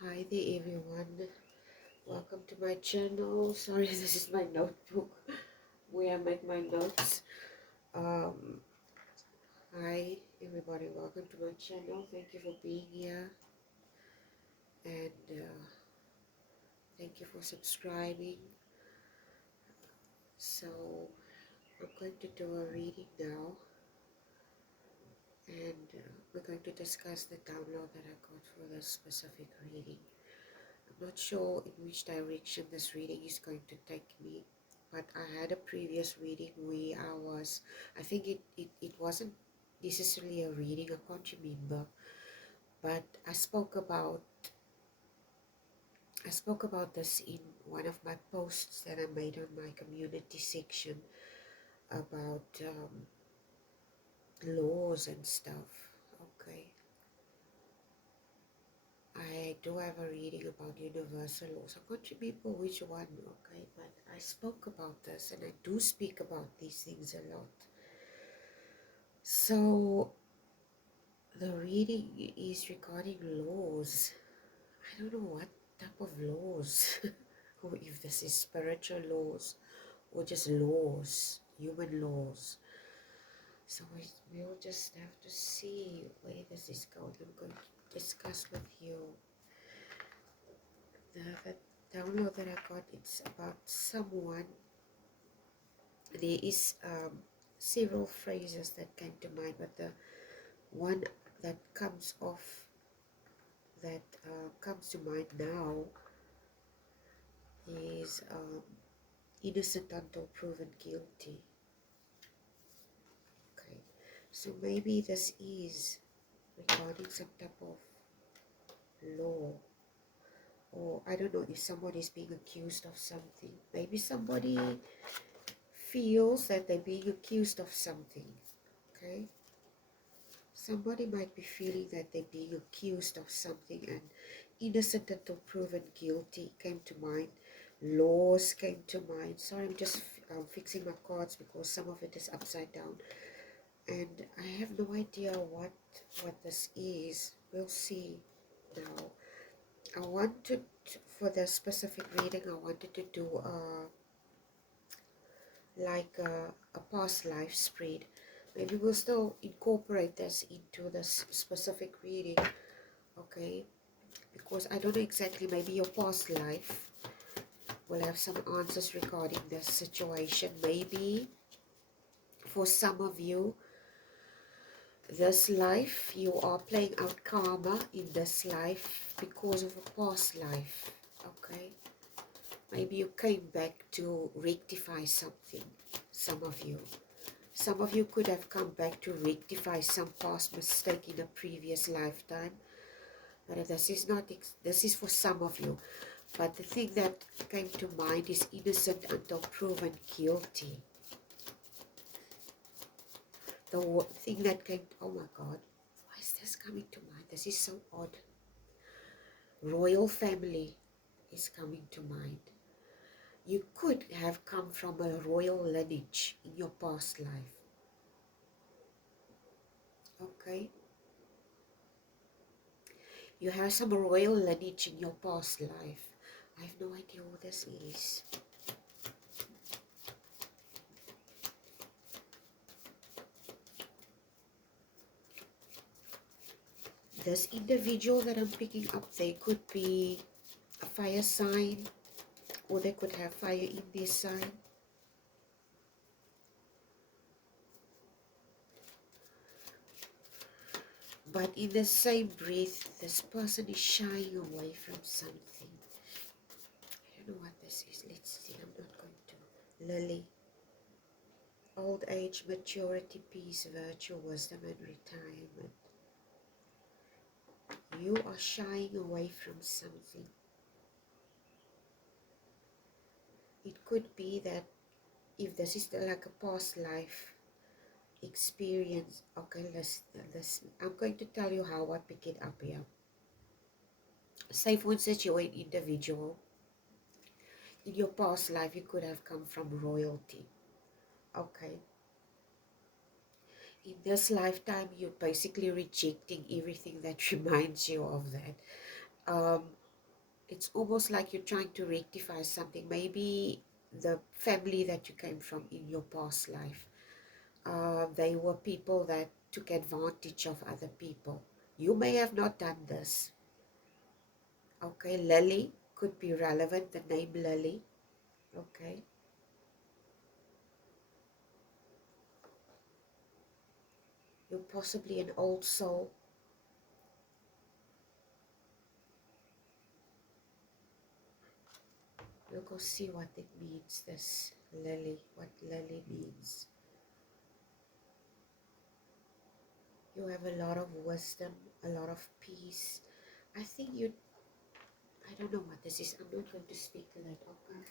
Hi there everyone, welcome to my channel. Sorry, this is my notebook where I make my notes. um Hi everybody, welcome to my channel. Thank you for being here, and thank you for subscribing. So I'm going to do a reading now, and we're going to discuss the download that I got for this specific reading. I'm not sure in which direction this reading is going to take me, but I had a previous reading where I think it wasn't necessarily a reading, I can't remember, but I spoke about this in one of my posts that I made on my community section about laws and stuff. Okay. I do have a reading about universal laws. I can't remember which one, okay, but I spoke about this and I do speak about these things a lot. So the reading is regarding laws. I don't know what type of laws, or if this is spiritual laws or just laws, human laws. So we'll just have to see where this is going. I'm going to discuss with you the download that I got. It's about someone. There is several phrases that came to mind, but the one that comes off that comes to mind now is innocent until proven guilty. Okay, so maybe this is regarding some type of law, or I don't know if somebody is being accused of something. Maybe somebody feels that they're being accused of something. Okay, somebody might be feeling that they're being accused of something, and innocent until proven guilty came to mind. Laws came to mind. Sorry, I'm just fixing my cards because some of it is upside down, and I have no idea what this is. We'll see now. I wanted, for the specific reading, I wanted to do like a past life spread. Maybe we'll still incorporate this into this specific reading, okay? Because I don't know exactly, maybe your past life will have some answers regarding this situation. Maybe for some of you, this life, you are playing out karma in this life because of a past life, okay? Maybe you came back to rectify something, some of you. Some of you could have come back to rectify some past mistake in a previous lifetime. But this is not, this is for some of you. But the thing that came to mind is innocent until proven guilty. The thing that came, oh my God, why is this coming to mind? This is so odd. Royal family is coming to mind. You could have come from a royal lineage in your past life. Okay? You have some royal lineage in your past life. I have no idea who this is. This individual that I'm picking up, they could be a fire sign, or they could have fire in their sign. But in the same breath, this person is shying away from something. I don't know what this is. Let's see. I'm not going to. Lily. Old age, maturity, peace, virtue, wisdom, and retirement. You are shying away from something. It could be that if this is like a past life experience. Okay, listen. I'm going to tell you how I pick it up here. Say for instance, you're an individual. In your past life, you could have come from royalty. Okay. In this lifetime, you're basically rejecting everything that reminds you of that. it's almost like you're trying to rectify something. Maybe the family that you came from in your past life, they were people that took advantage of other people. You may have not done this. Okay, Lily could be relevant, the name Lily. Okay. You're possibly an old soul. We'll go see what it means, this Lily, what Lily means. You have a lot of wisdom, a lot of peace. I think you, I don't know what this is. I'm not going to speculate, okay?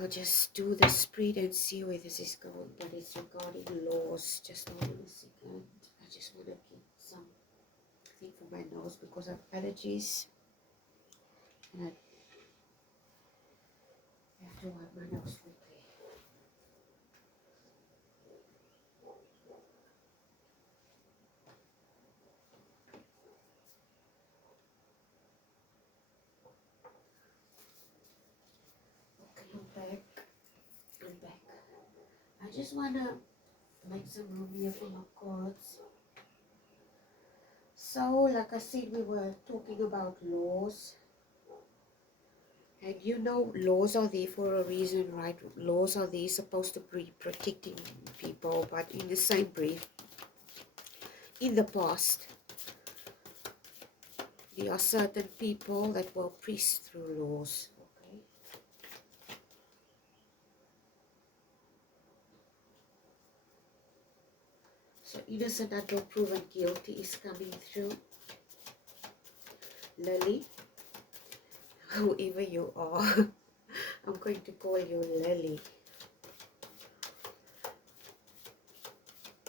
We'll just do the spread and see where this is going, but it's regarding laws. Just hold on a second. I just want to get something for my nose because of allergies. And I have to wipe my nose quickly. Okay, I'm back. I just want to make some room here for my cards. So, like I said, we were talking about laws. And you know, laws are there for a reason, right? Laws are there supposed to be protecting people, but in the same breath, in the past, there are certain people that were oppressed through laws. Okay. So innocent until proven guilty is coming through. Lily, whoever you are, I'm going to call you Lily.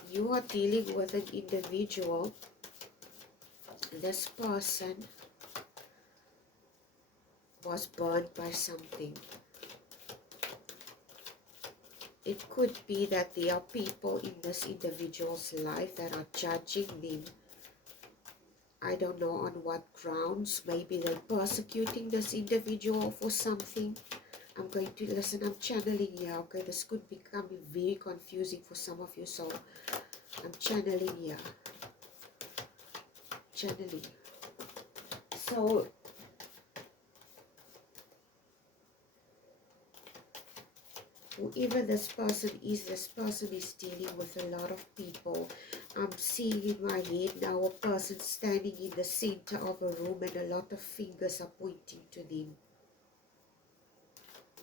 You are dealing with an individual. This person was burned by something. It could be that there are people in this individual's life that are judging them. I don't know on what grounds. Maybe they're persecuting this individual for something. I'm going to listen. I'm channeling here. Okay, this could become very confusing for some of you. So I'm channeling here. Channeling. So whoever this person is dealing with a lot of people. I'm seeing in my head now a person standing in the center of a room and a lot of fingers are pointing to them.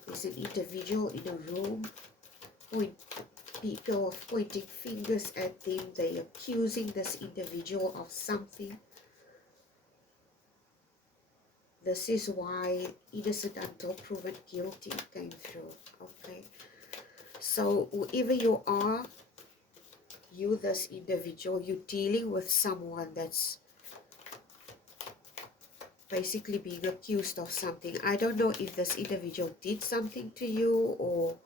There's an individual in a room, people pointing fingers at them. They're accusing this individual of something. This is why innocent until proven guilty came through. Okay. So whoever you are, you, this individual, you're dealing with someone that's basically being accused of something. I don't know if this individual did something to you or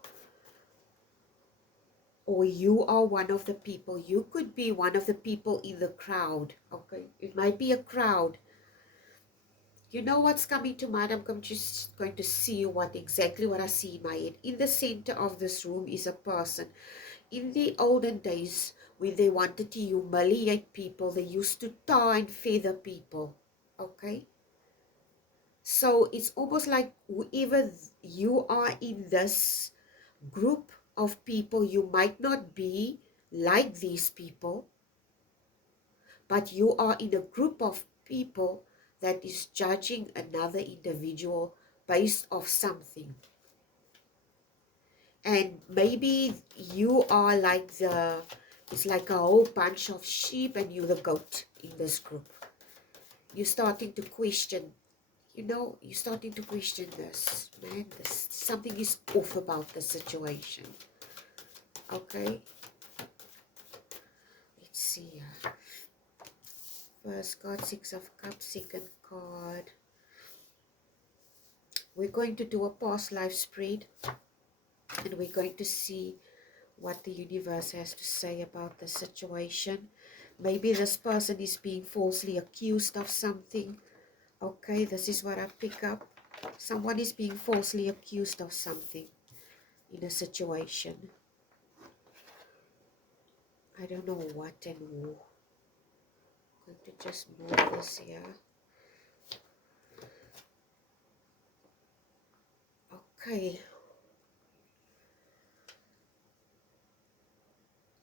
you are one of the people. You could be one of the people in the crowd. Okay, it might be a crowd. You know what's coming to mind? I'm just going to see what I see in my head. In the center of this room is a person. In the olden days, when they wanted to humiliate people, they used to tar and feather people. Okay? So it's almost like whoever you are in this group of people, you might not be like these people, but you are in a group of people that is judging another individual based off something. And maybe you are like it's like a whole bunch of sheep and you're the goat in this group. You're starting to question, you're starting to question this, man, something is off about the situation. Okay, let's see. First card, Six of Cups. Second card, we're going to do a past life spread, and we're going to see what the universe has to say about the situation. Maybe this person is being falsely accused of something. Okay, this is what I pick up. Someone is being falsely accused of something in a situation. I don't know what and who. I'm going to just move this here. Okay.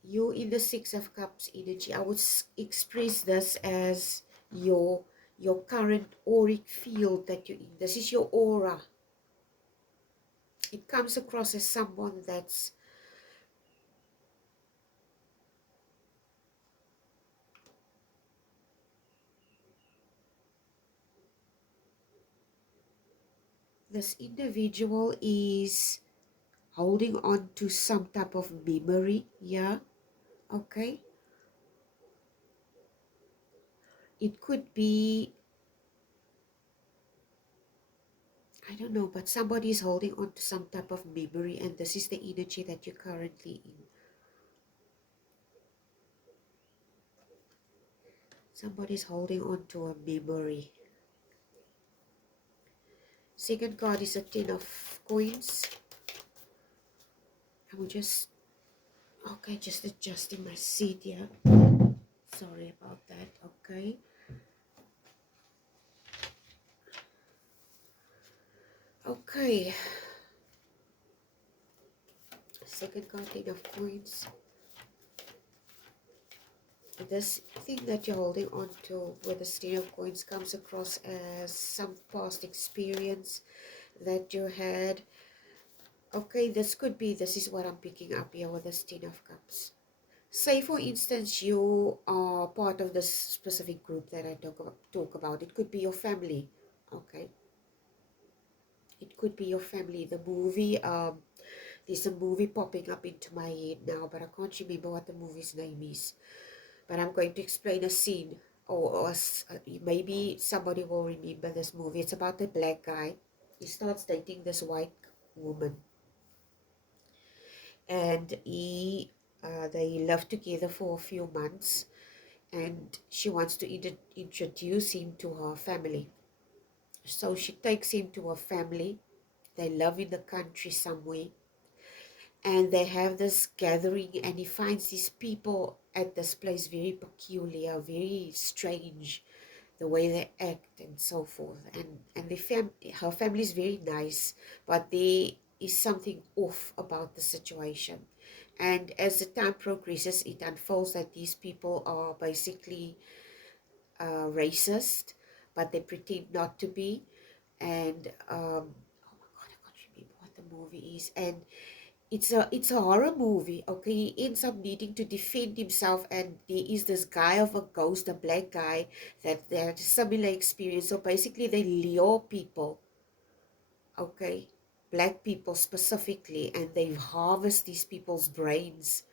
You in the Six of Cups energy, I would express this as your current auric field that you're in. This is your aura. It comes across as someone that's this individual is holding on to some type of memory. Yeah, okay. It could be, I don't know, but somebody is holding on to some type of memory, and this is the energy that you're currently in. Somebody's holding on to a memory. Second card is a Ten of Coins. I will just, okay, just adjusting my seat here. Sorry about that, okay. Okay. Second card, Ten of Coins. This thing that you're holding on to with the Ten of Coins comes across as some past experience that you had. Okay, this could be, this is what I'm picking up here with the Ten of Cups. Say, for instance, you are part of this specific group that I talk about. It could be your family, okay? It could be your family. The movie, there's a movie popping up into my head now, but I can't remember what the movie's name is. But I'm going to explain a scene, or maybe somebody will remember this movie. It's about a black guy. He starts dating this white woman, and they live together for a few months, and she wants to introduce him to her family. So she takes him to her family. They live in the country somewhere, and they have this gathering, and he finds these people at this place very peculiar, very strange, the way they act and so forth. And her family is very nice, but there is something off about the situation. And as the time progresses, it unfolds that these people are basically racist, but they pretend not to be. And oh my god, I can't remember what the movie is. And it's a horror movie. Okay, he ends up needing to defend himself, and there is this guy of a ghost, a black guy, that they had a similar experience. So basically they lure people, okay, black people specifically, and they harvest these people's brains.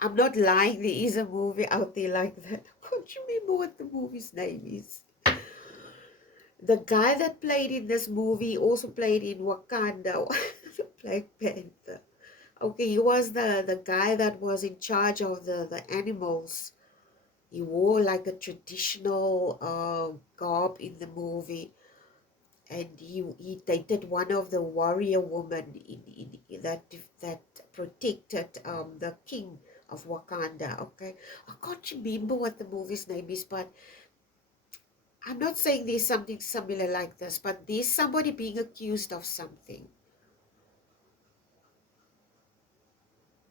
I'm not lying, there is a movie out there like that. I can't remember what the movie's name is. The guy that played in this movie also played in Wakanda, the Black Panther. Okay, he was the guy that was in charge of the animals. He wore like a traditional garb in the movie, and he dated one of the warrior women that protected the king of Wakanda. Okay, I can't remember what the movie's name is, but I'm not saying there's something similar like this, but there's somebody being accused of something.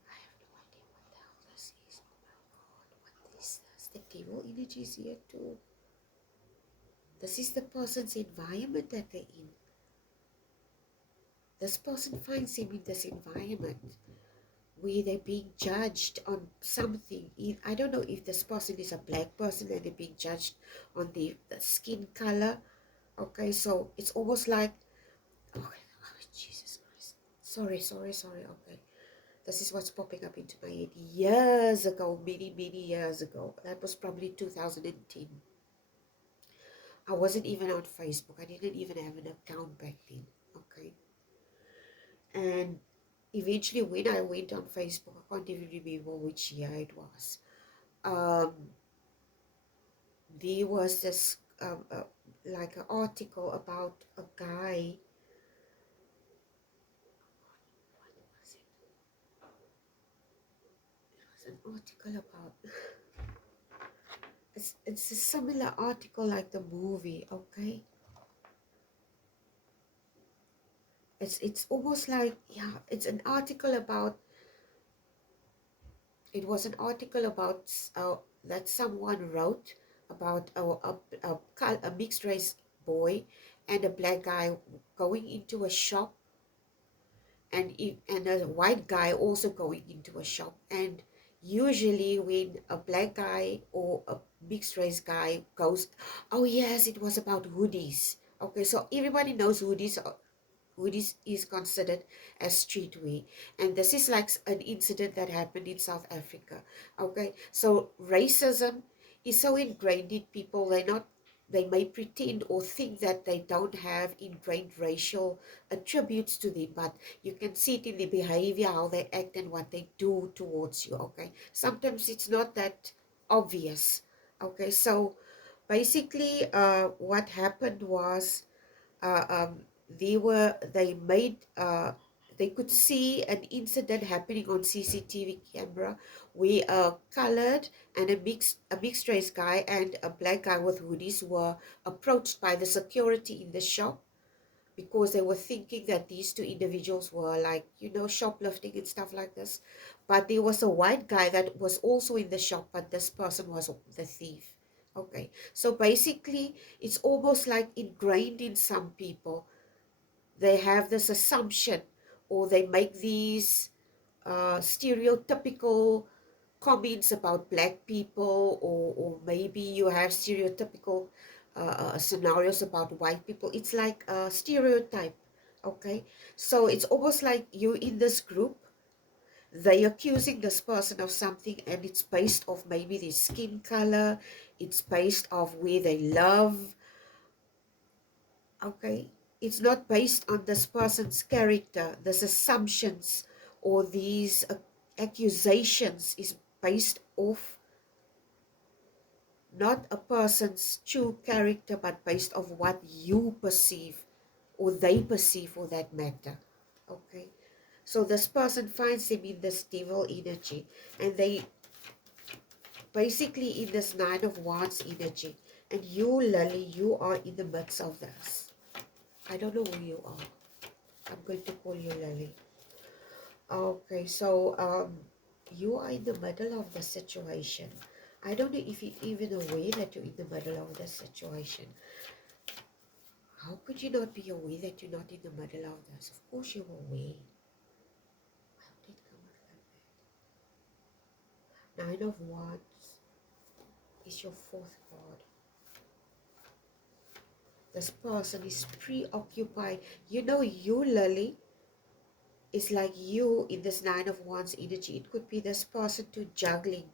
I have no idea what the hell this is. Oh my god, what is this? The devil energy is here too. This is the person's environment that they're in. This person finds him in this environment where they're being judged on something. I don't know if this person is a black person and they're being judged on the skin color. Okay, so it's almost like, okay, oh, Jesus Christ. Sorry, okay. This is what's popping up into my head. Years ago, many years ago. That was probably 2010. I wasn't even on Facebook. I didn't even have an account back then. Okay. And eventually when I went on Facebook, I can't even remember which year it was. Um, there was this like an article about a guy. What was it? It was an article about. It's a similar article like the movie. Okay, it's almost like, yeah, it's an article about. It was an article about that someone wrote about a mixed race boy and a black guy going into a shop, and a white guy also going into a shop. And usually when a black guy or a mixed race guy goes, oh yes, it was about hoodies. Okay, so everybody knows hoodies. Hoodies is considered as streetwear, and this is like an incident that happened in South Africa. Okay, so racism is so ingrained in people. They may pretend or think that they don't have ingrained racial attributes to them, but you can see it in the behavior, how they act and what they do towards you. Okay, sometimes it's not that obvious. Okay, so basically what happened was, uh, um, they could see an incident happening on CCTV camera where a colored and a mixed race guy and a black guy with hoodies were approached by the security in the shop, because they were thinking that these two individuals were, like, shoplifting and stuff like this. But there was a white guy that was also in the shop, but this person was the thief. Okay, so basically it's almost like ingrained in some people. They have this assumption, or they make these stereotypical comments about black people, or maybe you have stereotypical scenarios about white people. It's like a stereotype. Okay, so it's almost like you in this group, they accusing this person of something, and it's based off maybe their skin color, it's based off where they live. Okay, it's not based on this person's character. This assumptions or these accusations is based off not a person's true character, but based off what you perceive or they perceive for that matter. Okay, so this person finds him in this devil energy, and they basically in this Nine of Wands energy. And you, Lily, you are in the midst of this. I don't know who you are. I'm going to call you Lily. Okay, so you are in the middle of the situation. I don't know if you're even aware that you're in the middle of the situation. How could you not be aware that you're not in the middle of this? Of course you're aware. How did it come with that? Nine of Wands is your fourth card. This person is preoccupied. You, Lily, is like you in this Nine of Wands energy. It could be this person too juggling.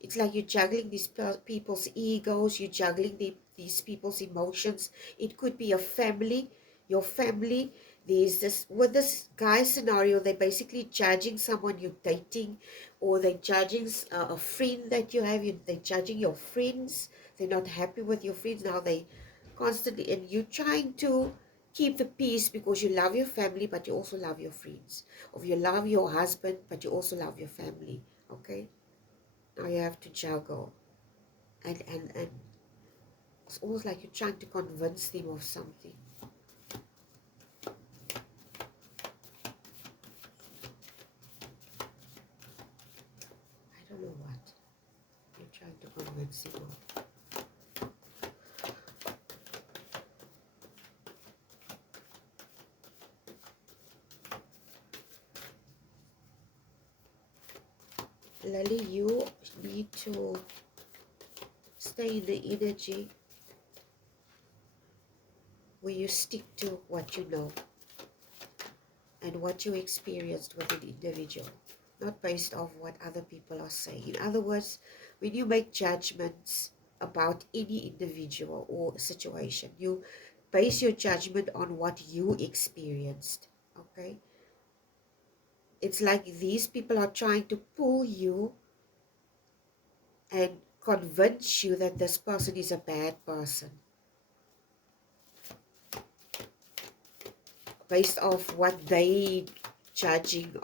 It's like you're juggling these people's egos, you're juggling these people's emotions. It could be a family, your family. There's this, with this guy scenario, they're basically judging someone you're dating, or they're judging a friend that you have. They're judging your friends. They're not happy with your friends. Now they constantly, and you're trying to keep the peace because you love your family, but you also love your friends. Or you love your husband, but you also love your family. Okay? Now you have to juggle, and it's almost like you're trying to convince them of something. I don't know what you're trying to convince them of. Lily, you need to stay in the energy where you stick to what you know and what you experienced with an individual, not based off what other people are saying. In other words, when you make judgments about any individual or situation, you base your judgment on what you experienced. Okay, it's like these people are trying to pull you and convince you that this person is a bad person based off what they judging.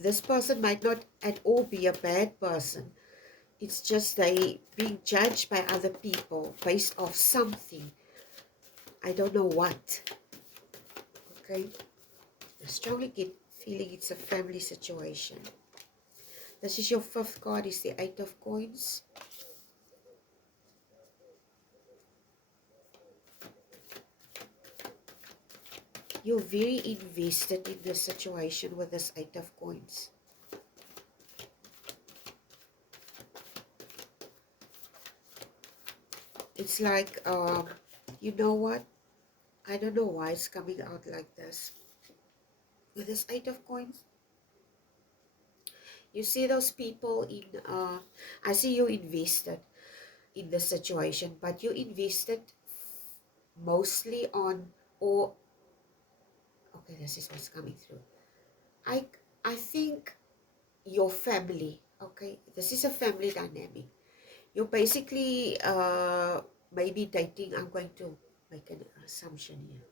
This person might not at all be a bad person. It's just they being judged by other people based off something. I don't know what. Okay? I strongly get feeling it's a family situation. This is your fifth card, is the Eight of Coins. You're very invested in this situation with this Eight of Coins. It's like, you know what? I don't know why it's coming out like this. With this Eight of Coins, you see those people in, I see you invested in the situation, but you invested mostly on, or, okay, this is what's coming through. I think your family, okay, this is a family dynamic. You're basically maybe dating. I'm going to make an assumption here.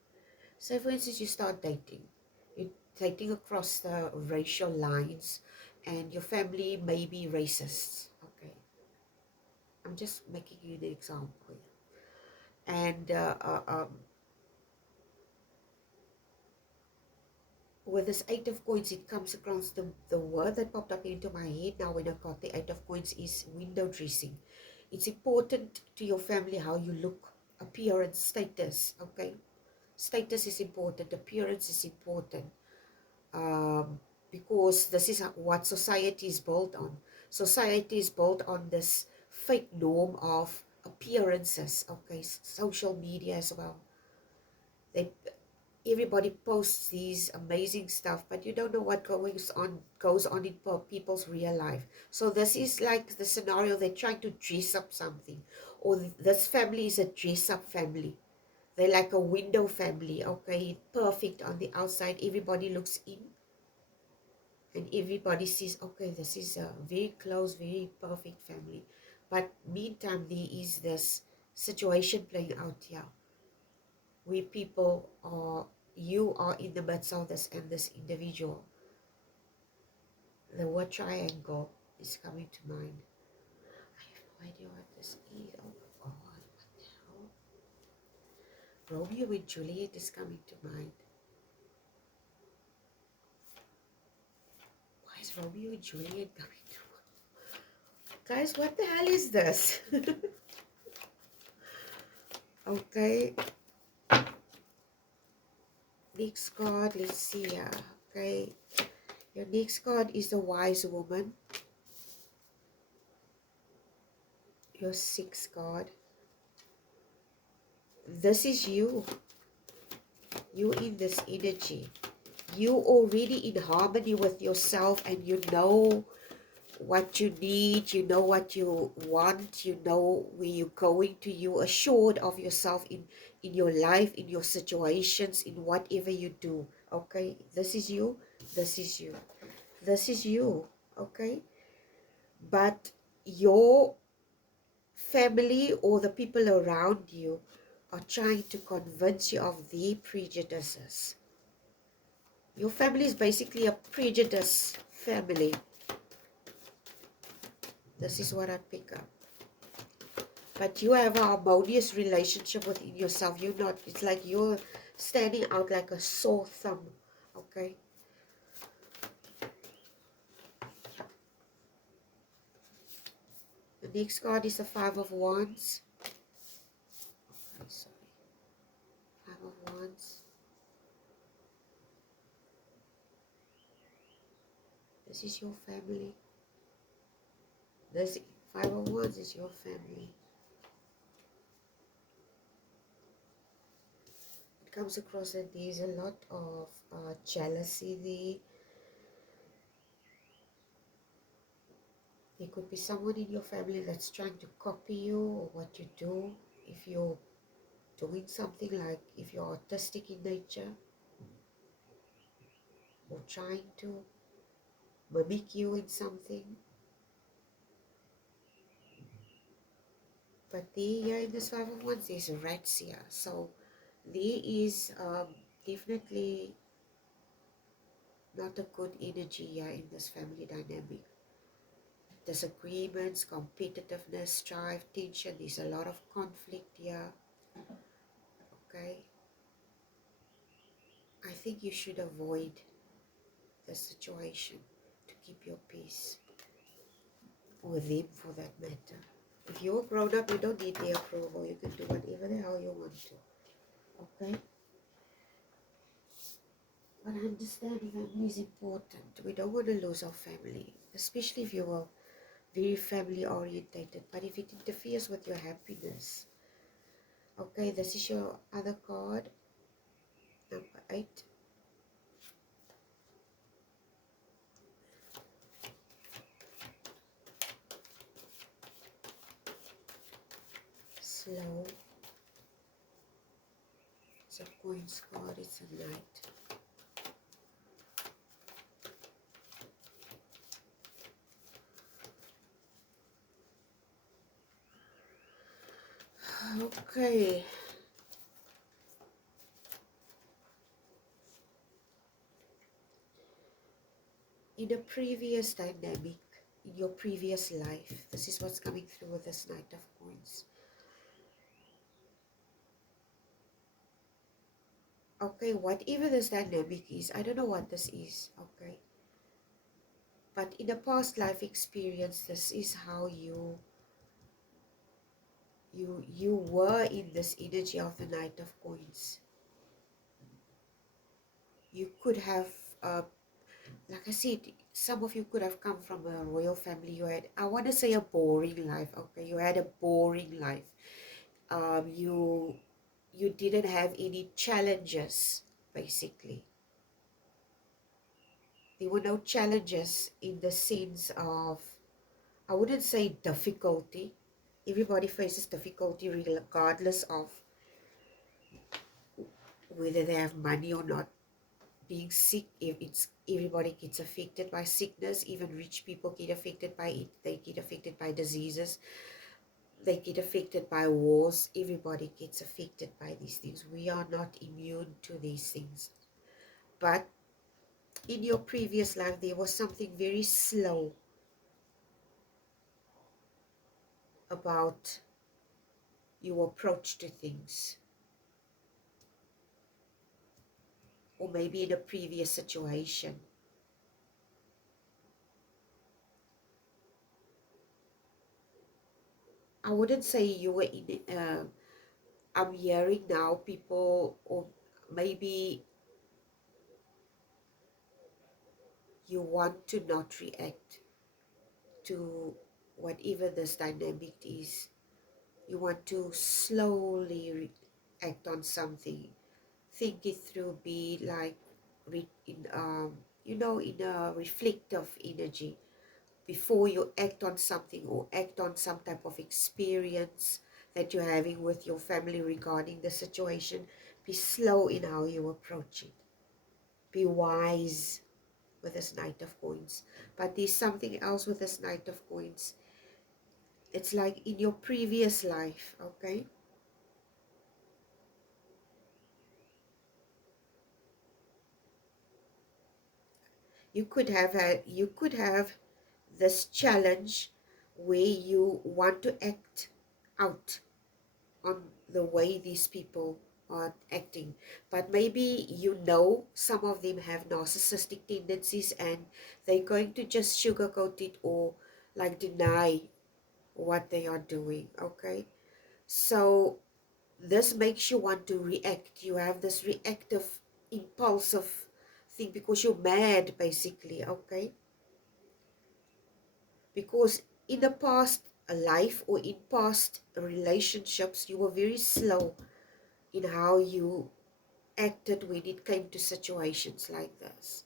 So for instance, you start dating. You're dating across the racial lines, and your family may be racist. Okay, I'm just making you an example here. And with this Eight of Coins, it comes across the word that popped up into my head now when I got the Eight of Coins is window dressing. It's important to your family how you look, appearance, status, okay? Status is important, appearance is important, because this is what society is built on. Society is built on this fake norm of appearances, okay? Social media as well. Everybody posts these amazing stuff, but you don't know what goes on in people's real life. So this is like the scenario, they're trying to dress up something, or this family is a dress up family. They're like a window family, okay, perfect on the outside. Everybody looks in and everybody sees, okay, this is a very close, very perfect family. But meantime, there is this situation playing out here where people are, you are in the midst of this, and this individual. The word triangle is coming to mind. I have no idea what this is. Oh my God, what the hell? Romeo and Juliet is coming to mind. Why is Romeo and Juliet coming to mind? Guys, what the hell is this? Okay. Next card, let's see here. Okay. Your next card is the Wise Woman. Your sixth card. This is you. You in this energy. You already in harmony with yourself, and you know what you need, you know what you want, you know where you're going to, you assured of yourself in your life, in your situations, in whatever you do. Okay, this is you, this is you, this is you. Okay, but your family or the people around you are trying to convince you of their prejudices. Your family is basically a prejudice family. This is what I pick up. But you have a harmonious relationship within yourself. You're not, it's like you're standing out like a sore thumb. Okay. The next card is the Five of Wands. Okay, sorry. Five of Wands. This is your family. This Five of Wands is your family. It comes across that there's a lot of jealousy there. There could be someone in your family that's trying to copy you or what you do. If you're doing something, like if you're artistic in nature, or trying to mimic you in something. but there in this Five of Wands, there's rats here. So there is definitely not a good energy here in this family dynamic. Disagreements, competitiveness, strife, tension. There's a lot of conflict here. Okay. I think you should avoid the situation to keep your peace. Or them for that matter. If you're grown up, you don't need their approval. You can do whatever the hell you want to. Okay? But understand family is important. We don't want to lose our family. Especially if you are very family orientated. But if it interferes with your happiness. Okay, this is your other card. Number 8. Slow. It's a Coins card. It's a Knight. Okay. In a previous dynamic, in your previous life, this is what's coming through with this Knight of Coins. Okay, whatever this dynamic is, I don't know what this is, okay? But in a past life experience, this is how you were in this energy of the Knight of Coins. You could have, like I said, some of you could have come from a royal family. You had, I want to say, a boring life, okay? You had a boring life. You didn't have any challenges, basically. There were no challenges in the sense of, I wouldn't say difficulty. Everybody faces difficulty regardless of whether they have money or not. Being sick, if it's, everybody gets affected by sickness. Even rich people get affected by it. They get affected by diseases. They get affected by wars. Everybody gets affected by these things. We are not immune to these things. But in your previous life, there was something very slow about your approach to things. Or maybe in a previous situation. I wouldn't say you were in, I'm hearing now people, or maybe you want to not react to whatever this dynamic is. You want to slowly act on something. Think it through, be like, in in a reflective energy. Before you act on something or act on some type of experience that you're having with your family regarding the situation, be slow in how you approach it. Be wise with this Knight of Coins. But there's something else with this Knight of Coins. It's like in your previous life, okay? You could have this challenge where you want to act out on the way these people are acting, but maybe some of them have narcissistic tendencies and they're going to just sugarcoat it or like deny what they are doing, okay? So this makes you want to react. You have this reactive, impulsive thing because you're mad, basically, okay? Because in the past life or in past relationships, you were very slow in how you acted when it came to situations like this.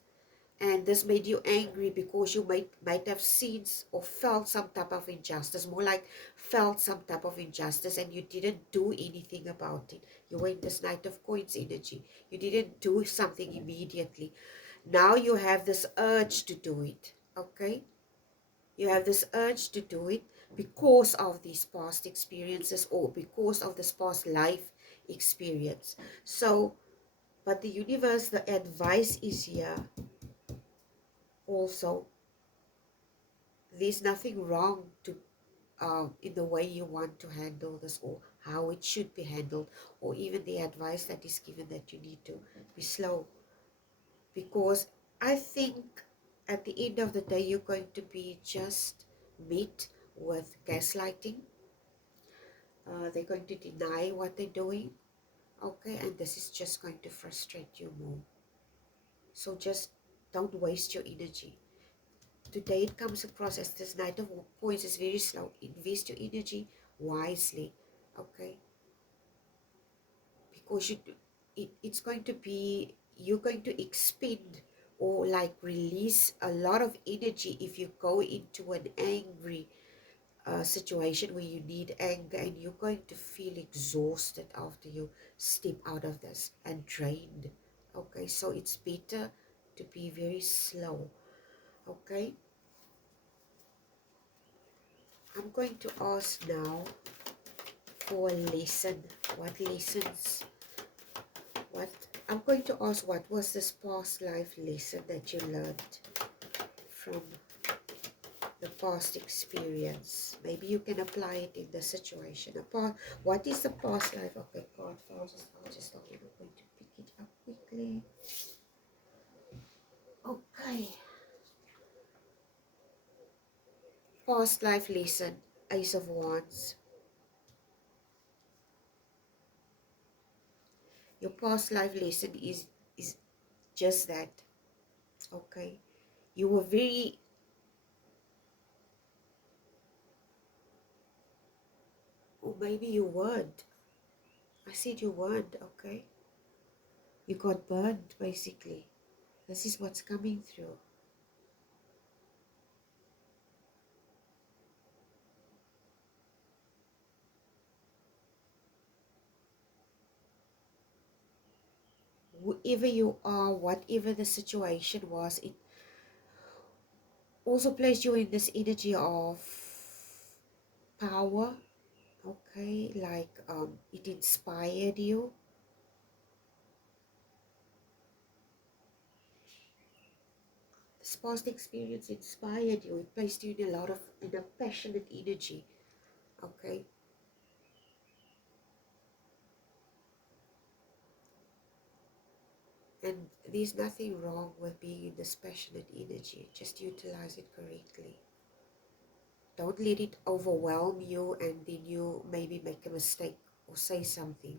And this made you angry because you might have seen or felt some type of injustice, more like felt some type of injustice, and you didn't do anything about it. You were in this Knight of Coins energy. You didn't do something immediately. Now you have this urge to do it, okay? You have this urge to do it, because of these past experiences or because of this past life experience. So, but the universe, the advice is here also. There's nothing wrong to in the way you want to handle this or how it should be handled, or even the advice that is given that you need to be slow, because I think at the end of the day you're going to be just met with gaslighting. They're going to deny what they're doing, okay, and this is just going to frustrate you more. So just don't waste your energy. Today it comes across as this Knight of Coins is very slow. Invest your energy wisely, okay? Because it's going to be, you're going to expend or like release a lot of energy if you go into an angry situation where you need anger, and you're going to feel exhausted after you step out of this and drained, okay? So it's better to be very slow, okay? I'm going to ask now for a lesson. What lessons? What I'm going to ask, what was this past life lesson that you learned from the past experience? Maybe you can apply it in the situation. What is the past life? Okay, card. I'll just I'm going to pick it up quickly. Okay. Past life lesson. Ace of Wands. Your past life lesson is just that. Okay. You were very, or maybe you weren't. I said you weren't, okay? You got burned, basically. This is what's coming through. Whoever you are, whatever the situation was, it also placed you in this energy of power, okay? Like it inspired you. This past experience inspired you. It placed you in a passionate energy, okay? And there's nothing wrong with being in this passionate energy. Just utilize it correctly. Don't let it overwhelm you and then you maybe make a mistake or say something.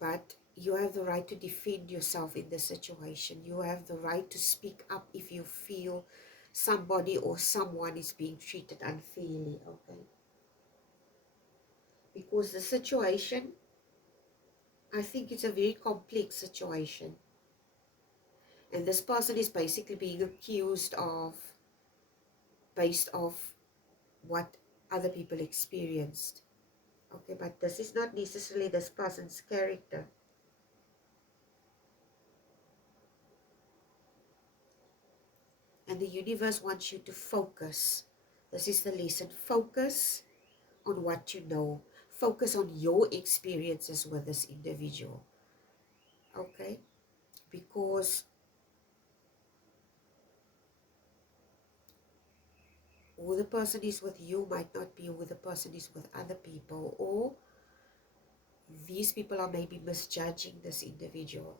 But you have the right to defend yourself in this situation. You have the right to speak up if you feel somebody or someone is being treated unfairly, okay? Because the situation, I think it's a very complex situation. And this person is basically being accused of, based off what other people experienced. Okay, but this is not necessarily this person's character. And the universe wants you to focus. This is the lesson. Focus on what you know. Focus on your experiences with this individual. Okay? Because who the person is with you might not be who the person is with other people, or these people are maybe misjudging this individual.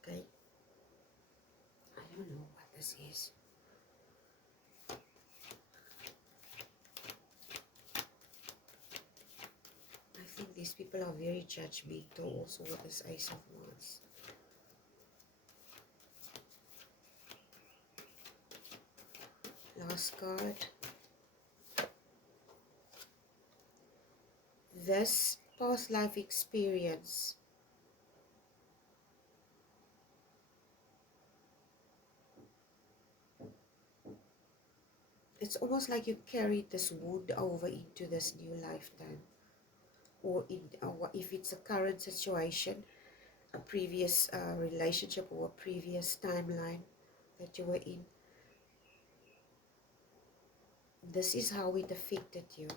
Okay? I don't know what this is. I think these people are very judgmental also with this Ace of Wands. Last card. This past life experience it's almost like you carried this wound over into this new lifetime, or if it's a current situation, a previous relationship or a previous timeline that you were in. this is how it affected you.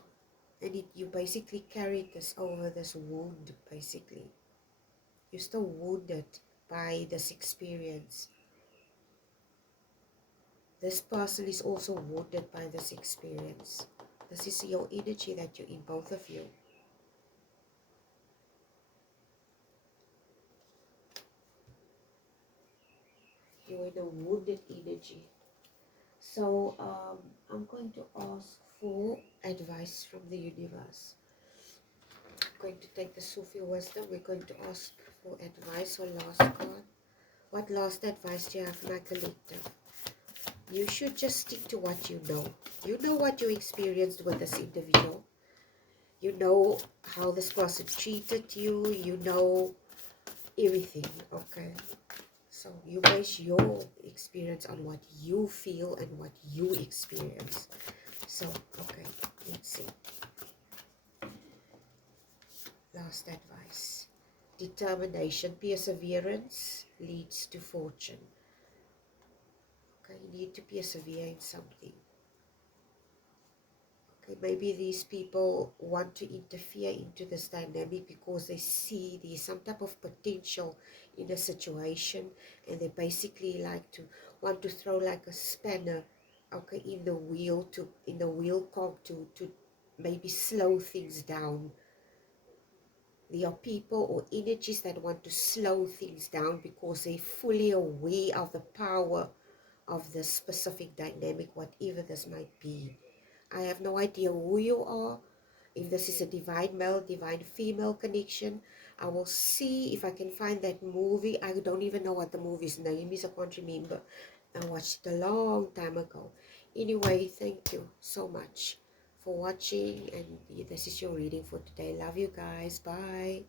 And you basically carried this over, this wound, basically. You're still wounded by this experience. This person is also wounded by this experience. This is your energy that you're in, both of you. You're in a wounded energy. So I'm going to ask for advice from the universe. I'm going to take the Sufi wisdom. We're going to ask for advice or last card. What last advice do you have, my collective? You should just stick to what you know. You know what you experienced with this individual. You know how this person treated you. You know everything, okay? So you base your experience on what you feel and what you experience. So, okay, let's see. Last advice. Determination, perseverance leads to fortune. Okay, you need to persevere in something. Okay, maybe these people want to interfere into this dynamic because they see there's some type of potential in a situation, and they basically like to want to throw like a spanner, okay, in the wheel cog to maybe slow things down. There are people or energies that want to slow things down because they're fully aware of the power of this specific dynamic, whatever this might be. I have no idea who you are. If this is a divine male, divine female connection, I will see if I can find that movie. I don't even know what the movie's name is. I can't remember. I watched it a long time ago. Anyway, thank you so much for watching. And this is your reading for today. Love you guys. Bye.